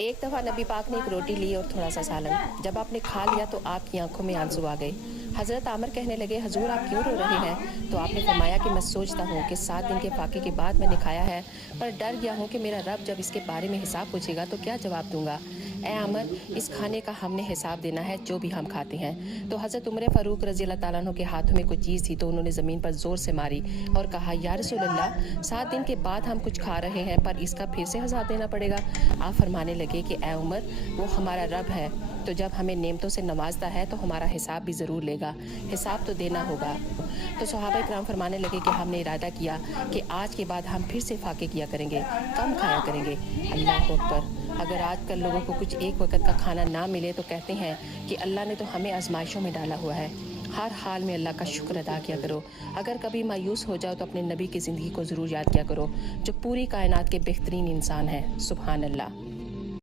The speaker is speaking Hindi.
एक दफ़ा नबी पाक ने एक रोटी ली और थोड़ा सा सालन। जब आपने खा लिया तो आपकी आंखों में आंसू आ गए। हज़रत आमर कहने लगे, हजूर आप क्यों रो रहे हैं? तो आपने फरमाया कि मैं सोचता हूँ कि 7 दिन के फाके के बाद मैंने खाया है, पर डर गया हूँ कि मेरा रब जब इसके बारे में हिसाब पूछेगा तो क्या जवाब दूंगा। ए आमर, इस खाने का हमने हिसाब देना है जो भी हम खाते हैं। तो हज़रत उमर फारूक रज़ी अल्लाह ताला अन्हु के हाथों में कोई चीज़ थी, तो उन्होंने ज़मीन पर ज़ोर से मारी और कहा, या रसूल अल्लाह, 7 दिन के बाद हम कुछ खा रहे हैं, पर इसका फिर से हिसाब देना पड़ेगा। आप फरमाने लगे कि ए उमर, वो हमारा रब है, तो जब हमें नेमतों से नवाजता है तो हमारा हिसाब भी ज़रूर लेगा, हिसाब तो देना होगा। तो सहाबा किराम फरमाने लगे कि हमने इरादा किया कि आज के बाद हम फिर से फाके किया करेंगे, कम खाया करेंगे। अल्लाह अकबर। अगर आजकल लोगों को कुछ एक वक्त का खाना ना मिले तो कहते हैं कि अल्लाह ने तो हमें आजमाइशों में डाला हुआ है। हर हाल में अल्लाह का शुक्र अदा किया करो। अगर कभी मायूस हो जाओ तो अपने नबी की ज़िंदगी को ज़रूर याद किया करो, जो पूरी कायनात के बेहतरीन इंसान हैं। सुभान अल्लाह।